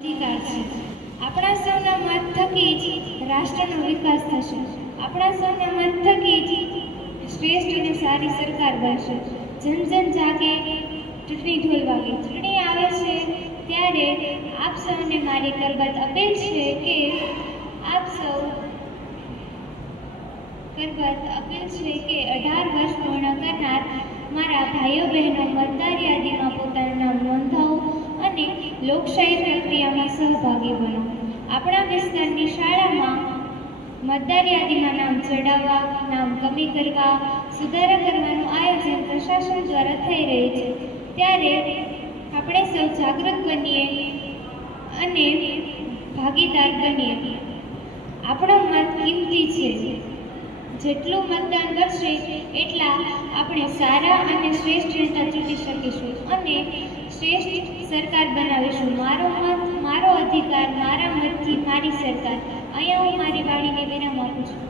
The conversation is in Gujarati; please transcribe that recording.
અધિકાર છે। આપણા સૌના મત થકી જ રાષ્ટ્રનો વિકાસ થશે। આપણા સૌના મત થકી જ શ્રેષ્ઠ અને સારી સરકાર બનશે। જન જન જાગે, ચૂંટણી ઢોલ વાગે। ચૂંટણી આવે છે ત્યારે આપ સૌને મારી કરબદ્ધ અપીલ છે કે આપ સૌ કરબદ્ધ અપીલ છે કે 18 વર્ષ પૂર્ણ કરનાર મારા ભાઈઓ બહેનો મતદાર યાદીમાં પોતાનું નામ નોંધાવો અને લોકશાહી પ્રક્રિયામાં સહભાગી બનો। આપણા વિસ્તારની શાળામાં મતદાર યાદીમાં નામ ચડાવવા, નામ કમી કરવા, સુધારા કરવાનું આયોજન પ્રશાસન દ્વારા થઈ રહ્યું છે। ત્યારે આપણે સૌ જાગૃત બનીએ અને ભાગીદાર બનીએ। આપણો મત કિંમતી છે। જેટલું મતદાન કરશે એટલા આપણે સારા અને શ્રેષ્ઠ નેતા ચૂંટી શકીશું અને શ્રેષ્ઠ સરકાર બનાવીશું। મારો મત, મારો અધિકાર, મારા મતથી મારી સરકાર। અહીંયા હું મારી વાણીને વિરામ આપું છું।